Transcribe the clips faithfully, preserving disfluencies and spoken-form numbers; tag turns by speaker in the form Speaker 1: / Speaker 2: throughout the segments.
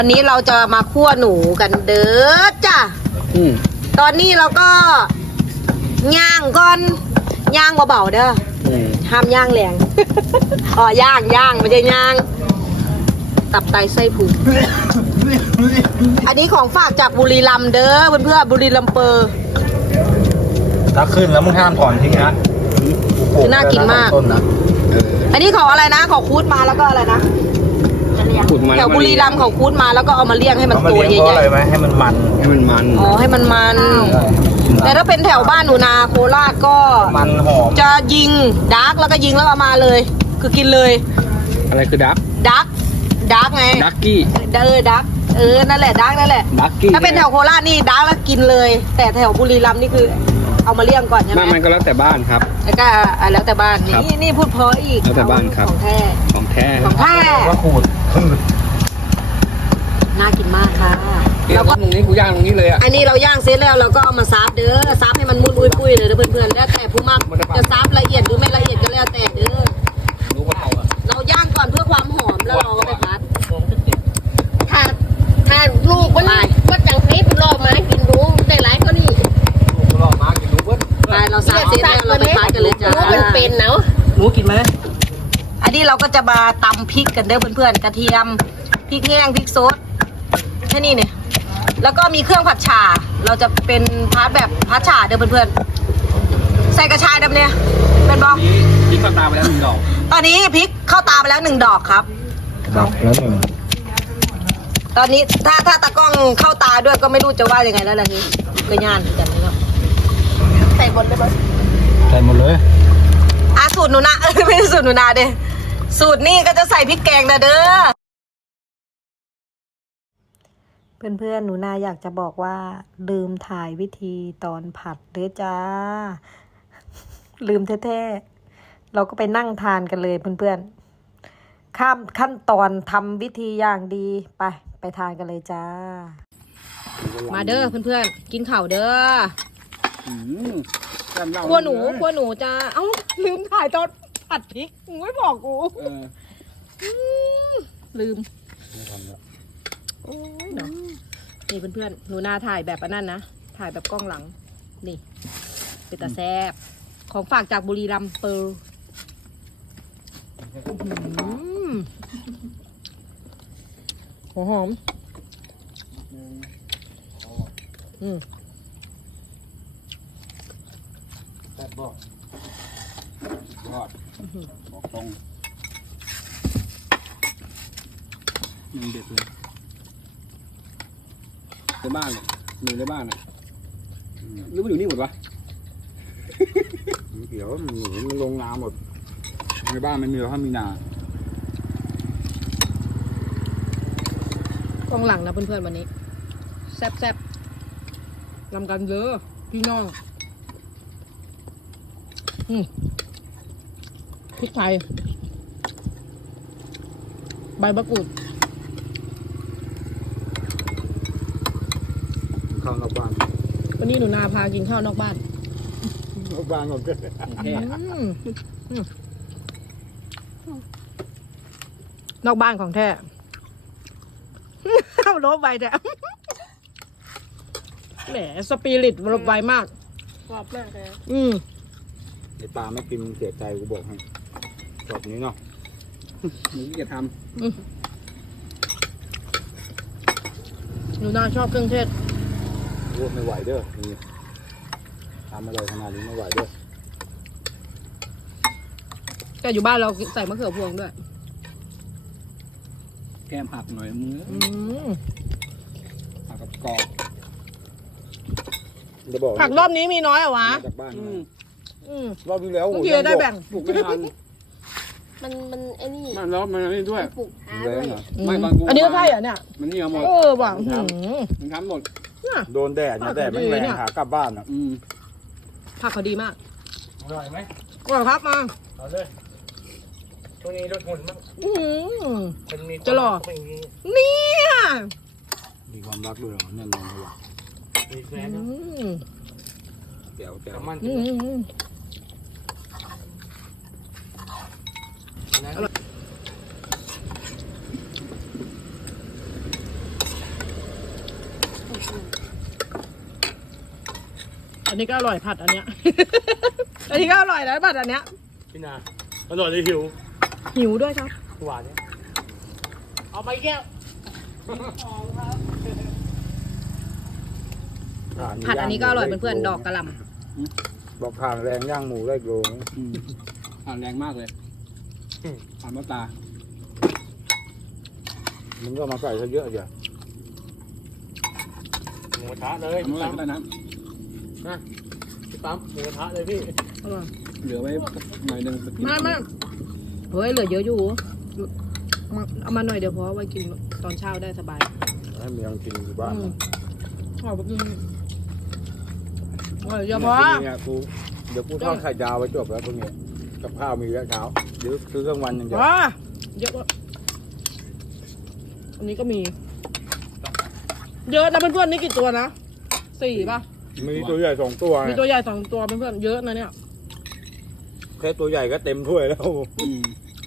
Speaker 1: วันนี้เราจะมาคั่วหนูกันเด้อจ้ะตอนนี้เราก็ย่างก่อนย่างเบาๆเด้อห้ามย่างแรงอ๋อย่างย่างไม่ใช่ย่างตับไตไส้พุงอันนี้ของฝากจากบุรีรัมย์เด้อเพื่อนๆบุรีรัมย์เปอร์
Speaker 2: ถ้าขึ้นแล้วมึงห้ามถอนทิ้งนะ
Speaker 1: คือน่ากินมากอันนี้ของอะไรนะของคูดมาแล้วก็อะไรนะแถวบุรีรัมย์เขาคูดมาแล้วก็เอามาเลี้ยงให้มันตัวใหญ่ๆ
Speaker 2: อะไรไหมให้มันมัน
Speaker 3: ให้มันมัน
Speaker 1: อ๋อให้มันมันแต่ถ้าเป็นแถวบ้านหนูนาโคราชก็
Speaker 2: มันหอม
Speaker 1: จะยิงดาร์กแล้วก็ยิงแล้วเอามาเลยคือกินเลย
Speaker 3: อะไรคือดัก
Speaker 1: ดาร์กดาร์กไง
Speaker 3: ดักกี้
Speaker 1: เออดาร์กเออนั่นแหละดาร์กนั่นแหละ
Speaker 3: ดักกี้
Speaker 1: ถ้าเป็นแถวโคราชนี่ดาร์กแล้วกินเลยแต่แถวบุรีรัมย์นี่คือเอามาเลี้ยงก่อนใช่ไหม
Speaker 3: มันก็แล้วแต่บ้านครับ
Speaker 1: แล้วก็แล้วแต่บ้านนี่นี่พูดเพออีก
Speaker 3: แล้วแต่บ้านครับ
Speaker 1: ของแท้
Speaker 3: ของแท้
Speaker 1: ของแท้
Speaker 2: ว่าขูด
Speaker 1: น่ากินมากค่ะ
Speaker 3: แล้วก็ตรงนี้กูย่างตรงนี้เลยอ่ะ
Speaker 1: อันนี้เราย่างเสร็จแล้วเราก็เอามาซับเด้อซับให้มันมุนอุ้ยปุ้ยเลยเด้อเพื่อนๆแล้วแต่ผู้มักจะซับละเอียดหรือไม่ละเอียดก็แล้วแต่เด้อเราย่างก่อนเพื่อความหอมแล้วเราก็ไปพัด
Speaker 4: ถ้าถ้าลูกมันก็จังให้ไปรอมากินดูได้หลายก็นี่
Speaker 3: ลูกรอมากินดูเบิ้ล
Speaker 1: ไปเราซับเสร็จแล้วเราไปพัดกันเลยจ้า
Speaker 4: รู้มันเป็นเนาะ
Speaker 1: หนูกินไหมอันนี้เราก็จะมาตำพริกกันเด้อเพื่อนๆกระเทียมพริกแห้งพริกซดแค่นี้เนี่ยแล้วก็มีเครื่องผัดฉ่าเราจะเป็นพัดแบบพัดฉ่าเด้อเพื่อนๆใส่กระชายดำเนี่ยเป็นบอ
Speaker 3: พริกเข้าตาไปแล้วหนึ่งดอก
Speaker 1: ตอนนี้พริกเข้าตาไปแล้วหนึ่งดอกครับ
Speaker 2: ดอกแล้วหนึ่ง
Speaker 1: ตอนนี้ถ้าถ้าตากล้องเข้าตาด้วยก็ไม่รู้จะว่ายังไงแล้วล่ะนี่ก็ย่านกันนะครับ
Speaker 4: ใส่หมดเลยมั้ย
Speaker 2: ใส่หมดเลย
Speaker 1: อ่ะสูตรหนูนาเออไม่ใช่สูตรหนูนาเด้สูตรนี่ก็จะใส่พริกแกงนะเด้อเพื่อนๆหนูนาอยากจะบอกว่าลืมถ่ายวิธีตอนผัดเด้อจ้าลืมแท้ๆเราก็ไปนั่งทานกันเลยเพื่อนๆข้ามขั้นตอนทำวิธีอย่างดีไปไปทานกันเลยจ้ามาเด้อเพื่อนๆกินข้าวเด้อขั้วหนูขั้วหนูจ้าเอ้าลืมถ่ายตอนผัดพริกมึงไม่บอกกูลืมโอ้ยเนาะนี่เพื่อนๆหนูนาถ่ายแบบอันนั้นนะถ่ายแบบกล้องหลังนี่เป็นตาแซ่บของฝากจากบุรีรัมย์เปอร์หอมหอมอืม
Speaker 3: แซ่บบอกยอดบอกตรงยังเด็ดเลยในบ้านเนี่ยหนึ่งในบ้านอ่ะหรือมันอยู่นี่หมดวะเดี๋ยวมันมันลงนาหมดในบ้านไม่มีหรอกถ้ามีนาก
Speaker 1: ล้องหลังนะเพื่อนๆวันนี้แซ่บๆนำกันเยอะพี่น้องอืมพริกไทยใบมะกรูด
Speaker 3: ข้าวนอกบ้าน
Speaker 1: วันนี้หนูนาพากินข้าวนอกบ้าน
Speaker 3: นอกบ้านหมดเลย
Speaker 1: นอกบ้านของแท้เอาลบไปแต่แหมสปิริตลบไวมาก
Speaker 4: กรอบมากเลย
Speaker 1: อืม
Speaker 3: ไอปลาไม่กินเสียใจกูบอกให้แบบนี้เนาะหนูจะท
Speaker 1: ำหนูนาชอบเครื่องเทศ
Speaker 3: โอ้ไม่ไหวเด้อนี่ทำอะไรขนาดนี้ไม่ไหวเด้อ
Speaker 1: แต่อยู่บ้านเราใส่มะเขือพวงด้วย
Speaker 3: แก้มผักหน่อยมือผักกับกรอบ
Speaker 1: ผักรอบนี้มีน้อยเหรอวะ
Speaker 3: จากบ้านรอบที่แล้ว
Speaker 1: โอ้โหได้แบ่ง
Speaker 3: ปลูกไม่ทัน
Speaker 4: มันมันไอ้นี่
Speaker 3: มันแล้วมันนี่ด้วย
Speaker 4: ปลูกหาด้วย
Speaker 3: ไม่บางกู
Speaker 1: อันนี้ก็ใช่เหรอเนี่ย
Speaker 3: มันนี่เอาหมด
Speaker 1: เออว่ะ
Speaker 3: มันทำหมด
Speaker 2: โดนแดดนะแดดไม่แรงหากลับบ้านอ่ะ
Speaker 1: ผักเขาดีมาก
Speaker 2: อร่อยไหม
Speaker 1: อร่อยครับมา
Speaker 2: เอาเลยตัวนี้รสหุ่นมั้ง
Speaker 1: จะหล่อเนี่ย
Speaker 3: มีความรักด้วยแน่นอนเลย
Speaker 2: มีแฟน
Speaker 3: แก้วแก้ว
Speaker 2: มัน
Speaker 5: อันนี้ก็อร่อยผัดอันเนี้ย อันนี้ก็อร่อยนะผัดอันเนี้ย
Speaker 2: พี่นาอร่อยเลยหิว
Speaker 5: หิวด้วยครับ
Speaker 2: หวานเนี่ย
Speaker 5: เอาไปแก้วผัดอันนี้ก็อร่อยเพื่อนๆดอกกระหล่ำ
Speaker 3: บอกผ่านแรงย่างหมูได้โลนึง
Speaker 6: ผ่านแรงมากเลยผ่านมาตา
Speaker 3: มึงก็มาใส่ซะเยอะจ้ะ
Speaker 2: หมูกระทะเลย
Speaker 6: ทำ
Speaker 2: พี่
Speaker 6: อะไร
Speaker 2: ปั๊ม
Speaker 6: ก็ได้นะ
Speaker 2: นะพี่ปั๊มหมูกระทะเลยพี่
Speaker 5: อร่อย
Speaker 6: เหลือไว้หน่อยหนึงกิน
Speaker 5: ไม่ไม่เฮ้ยเหลือเยอะอยู่มาเอามาหน่อยเดียวเพราะว่ากินตอนเช้าได้สบาย
Speaker 3: ให้เมียงกินอยู่บ้าน
Speaker 5: อืมขอบคุณอร่อยเฉ
Speaker 3: เนี่ย
Speaker 5: พาะ
Speaker 3: เนี่ยกูเดี๋ยวกูทอดไข่ดาวไว้จบแล้วพวกนี้กับข้าวมีแล้วเช้าเดี๋ยวซื้อกลางวันอย่างเดียว
Speaker 5: ว้าเยอะมากอันนี้ก็มี เยอะนะเพื่อนๆนี่กี่ตัวนะสี่ป่ะ
Speaker 3: มีตัวใหญ่สองตัว
Speaker 5: มีตัวใหญ่สองตัวเพื่อนๆเยอะนะเนี่ย
Speaker 3: แค่ตัวใหญ่ก็เต็มถ้วยแล้ว
Speaker 6: อืม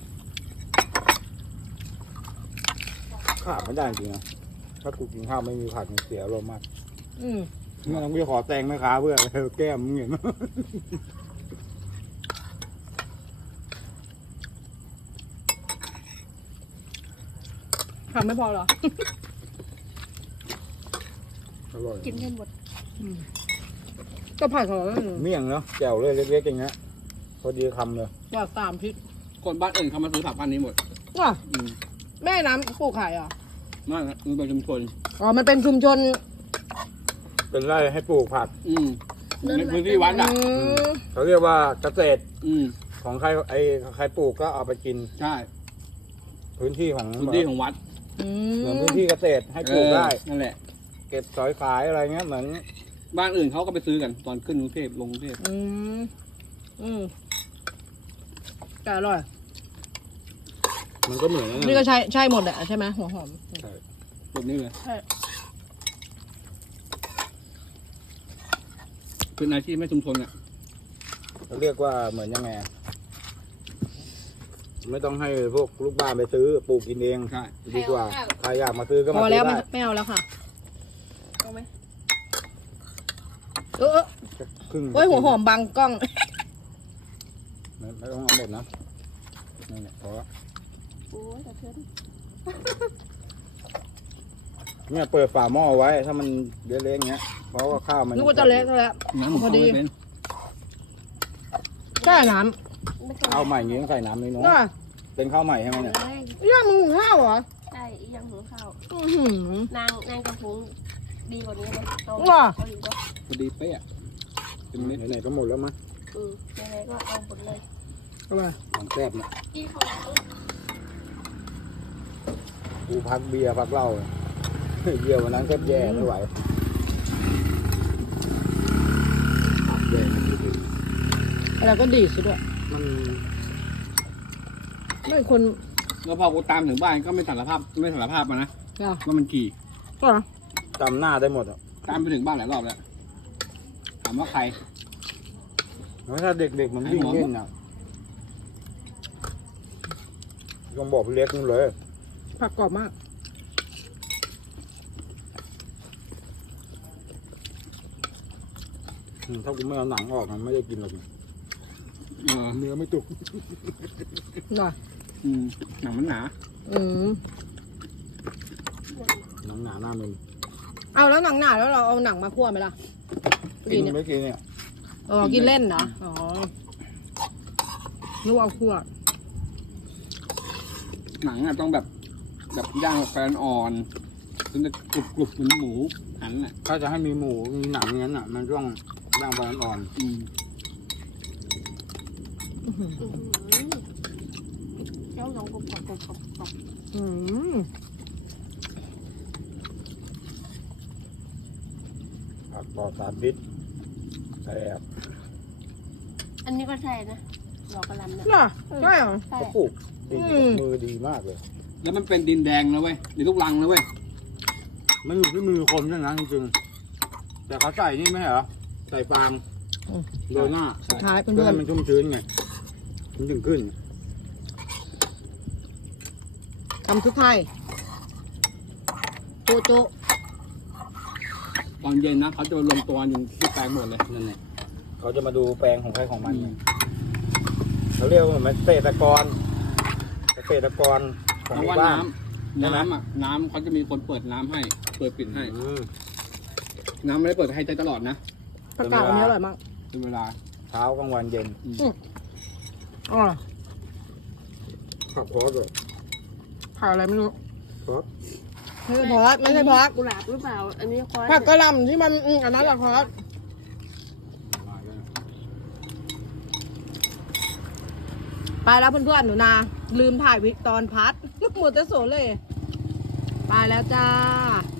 Speaker 3: ขาดไม่ได้จริงนะถ้ากูกินข้าวไม่มีผักมันเสียอารมณ์มาก
Speaker 5: อืม
Speaker 3: งั้นต้องไปขอแตงแม่ค้าเพื่อแก้มมึงเห็นไหม
Speaker 5: ทำไม่พอเหรอ
Speaker 3: อร่อย
Speaker 4: กินให้หมด
Speaker 5: ก็ผัดของแล้ว
Speaker 3: เมี่ยงเนาะแจ่วเลยเล็กๆอย่างเงี้ยพอดีคำเลย
Speaker 5: ว่าสามพริก
Speaker 6: คนบ้านอื่นเขามาซื้อผักพันนี้หมด
Speaker 5: ว่า
Speaker 6: อืม
Speaker 5: แม่น้ำปลูกขายเหรอ่ะ
Speaker 6: มากนะมันเป็นชุมชน
Speaker 5: อ๋อมันเป็นชุมชน
Speaker 3: เป็นไร่ให้ปลูกผัก
Speaker 6: อืมในพื้นที่วัด
Speaker 5: อื
Speaker 6: อ่ะ
Speaker 5: ม
Speaker 3: เขาเรียกว่าเกษตร
Speaker 6: อืม
Speaker 3: ของใครไอ้ใครปลูกก็เอาไปกิน
Speaker 6: ใช่
Speaker 3: พื้นที่ของ
Speaker 6: พื้นที่ของวัด
Speaker 5: อื
Speaker 3: เหมือน
Speaker 5: ม
Speaker 3: พื้นที่เกษตรให้ปลูกได้
Speaker 6: เออนั่นแหละ
Speaker 3: เก็บสอยขายอะไรเงี้ยเหมือน
Speaker 6: บ้านอื่นเขาก็ไปซื้อกันตอนขึ้นกรุงเทพลงกรุงเทพ
Speaker 5: อืมอืมแต่อร่อย
Speaker 3: มันก็เหมือนนั่น
Speaker 5: นี่
Speaker 3: แห
Speaker 5: ก็
Speaker 3: ละ
Speaker 5: ใช่ใช่หมดแหละใช่ไหมหัวหอม
Speaker 6: แบบนี้เลย
Speaker 5: ใช่
Speaker 6: เป็นอาชีพไม่ชุมชนอ่ะ
Speaker 3: เขาเรียกว่าเหมือนยังไงไม่ต้องให้พวกลูกบ้านไปซื้อปลูกกินเอง
Speaker 6: ใช่
Speaker 3: ดีกว่าใครอยากมาซื้อก็
Speaker 5: พ
Speaker 3: มา
Speaker 5: อ
Speaker 3: ซื้
Speaker 5: แล้ว
Speaker 3: อ
Speaker 5: ไม่
Speaker 3: ได้
Speaker 5: ไม่เอาแล้วค่ะ
Speaker 4: เอาไหม
Speaker 5: เออเออ
Speaker 3: ครึ่ง
Speaker 5: โอ้ยหัวหอมบังกล้อง
Speaker 3: ไม่ไม่ต้องเอาหมดนะนั่นแหละพอละ
Speaker 4: โอ้ยแต่เพื่อน
Speaker 3: เนี่ยเปิดฝาหม้อไว้ถ้ามันเละๆอย่างเงี้ยเพราะว่าข้าวมัน
Speaker 5: นึกว่าจะเละซะแล้ว
Speaker 6: น้ำหมู
Speaker 5: พอดี
Speaker 6: เป็น
Speaker 5: แค่น้
Speaker 4: ไม่เคย
Speaker 3: ข้าวใหม่อย่างงี้ต้องใส่น้ำนิดนึง
Speaker 5: ำน่ะ
Speaker 3: เป็นข้าวใหม่ใช่ไหมเนี่ย
Speaker 4: เลย
Speaker 5: ย่างมึงหุงข้าวเหรอ
Speaker 4: ใช่อีหยังหุงข้าว
Speaker 5: อื้อหือน
Speaker 4: างนางจะหุงดีกว่านี้นะโต
Speaker 5: ว่ะ
Speaker 4: เอาอีกแล้ว
Speaker 6: พอดีเป๊ะอะเป็นเม็ด
Speaker 3: ไหนๆก็หมดแล้วมั้ง
Speaker 4: อืมยังไงก็เอาหมดเลย
Speaker 5: ทำไม
Speaker 3: ของแซ่บเนี่ย
Speaker 4: กินของ
Speaker 3: กูพักเบียร์พักเหล้าเบียร์วันนั้นก็แย่ไม่ไหวแย่จริง
Speaker 5: อะไรก็ดีซะด้วย
Speaker 3: ๆมัน
Speaker 5: ไม่คน
Speaker 6: แล้วพอกูตามถึงบ้านก็ไม่สารภาพไม่สารภาพมานะ
Speaker 5: อ่ะ
Speaker 6: ว่ามันกี่
Speaker 5: ก็
Speaker 3: จำหน้าได้หมดอ่ะ
Speaker 6: ตามไปถึงบ้านหลายรอบแล้วถามว่าใคร
Speaker 3: แล้วถ้าเด็กๆมันวิ่งเล่นอ่ะต้องบอกพี่เล็กนู่นเลย
Speaker 5: ผักกรอบมาก
Speaker 3: อืมถ้ากูไม่เอาหนังออกมันไม่ได้กินหรอก
Speaker 6: เออ
Speaker 3: เนื้อไม่ตุก
Speaker 5: หน่อย
Speaker 6: อืมหนังมันหนา
Speaker 5: อืม
Speaker 3: หนังหนาหน้ามัน
Speaker 5: เอาแล้วหนังหนาแล้วเราเอาหนังมาคั่วไหมล่ะ
Speaker 3: กิ
Speaker 5: กิ
Speaker 3: น
Speaker 5: นเนี่ย
Speaker 3: ไม่กินเนี่ย
Speaker 5: อ๋อกินเล่นเหรออ๋อนึกว่าเอาคั่ว
Speaker 6: หนังอ่ะต้องแบบ แบบย่างแบบไฟอ่อนถึงจะกรุบกรุบเหมือนหมูหันอ่ะ
Speaker 3: ถ้าจะให้มีหมูมีหนังอย่างนั้นอ่ะ มันต้องย่างไฟอ่อน
Speaker 6: อืม
Speaker 5: อื้อหือ
Speaker 4: อื้อหือเจ้าลองกรอบกรอบกรอบกรอบ
Speaker 5: อืม
Speaker 3: ๆผักปลอดสารพิษแซ่บ
Speaker 4: อันนี้ก็ใช่นะดอกกระหลำนะ
Speaker 5: น่ะใช่เหรอ
Speaker 4: ใช่
Speaker 3: เขาปลูกดี
Speaker 5: อืม
Speaker 3: มือดีมากเลย
Speaker 6: แล้วมันเป็นดินแดงนะเว้ยดินลูกรังนะเว้ย
Speaker 3: มันอยู่ที่มือคนด้วยนะจริงๆแต่เขาใส่นี่ไม่ใช่เหรอใส่ฟางโรยหน้า
Speaker 5: สุดท้าย
Speaker 3: เพื่
Speaker 5: เพื่
Speaker 3: อ
Speaker 5: อน
Speaker 3: ให้มันชุ่มชื้นไงมันถึงขึ้น
Speaker 5: ๆคำสุดท้ายโจโจ
Speaker 6: ตอนเย็นนะเขาจะมารวมตัวอยู่ที่แปลงหมดเลย
Speaker 3: นั่นแหละ
Speaker 2: เขาจะมาดูแปลงของใครของมันไงเขาเรียกว่าเหมือนเกษตรกรเกษตรกรของ
Speaker 6: เพ
Speaker 2: ห
Speaker 6: ราะ
Speaker 2: มู่
Speaker 6: ว่า
Speaker 2: บ้าน
Speaker 6: น้ำน้ำอ่ะน้ำเขาจะมีคนเปิดน้ำให้เปิดปิดให้
Speaker 2: อืม
Speaker 6: น้ำไม่ได้เปิดให้ใจตลอดนะ
Speaker 5: ผักกาดอันนี้อร่อยมาก
Speaker 6: เป็นเวลา
Speaker 2: เช้ากลางวันเย็น
Speaker 5: อ๋อ
Speaker 2: ขับพอสเลย
Speaker 5: ผักอะไรไม่รู้
Speaker 2: พอส
Speaker 5: ไม่ใช่พอสไม่ใช่พอส
Speaker 4: กุหลาบหรือเปล่า อันนี้คอย
Speaker 5: ผักกระหล่ำที่มันอืมอันนั้นแหละพอสไปแล้วเพื่อนๆหนูนาลืมถ่ายวิกตอนพัด หมดแต่โสเลย ไปแล้วจ้า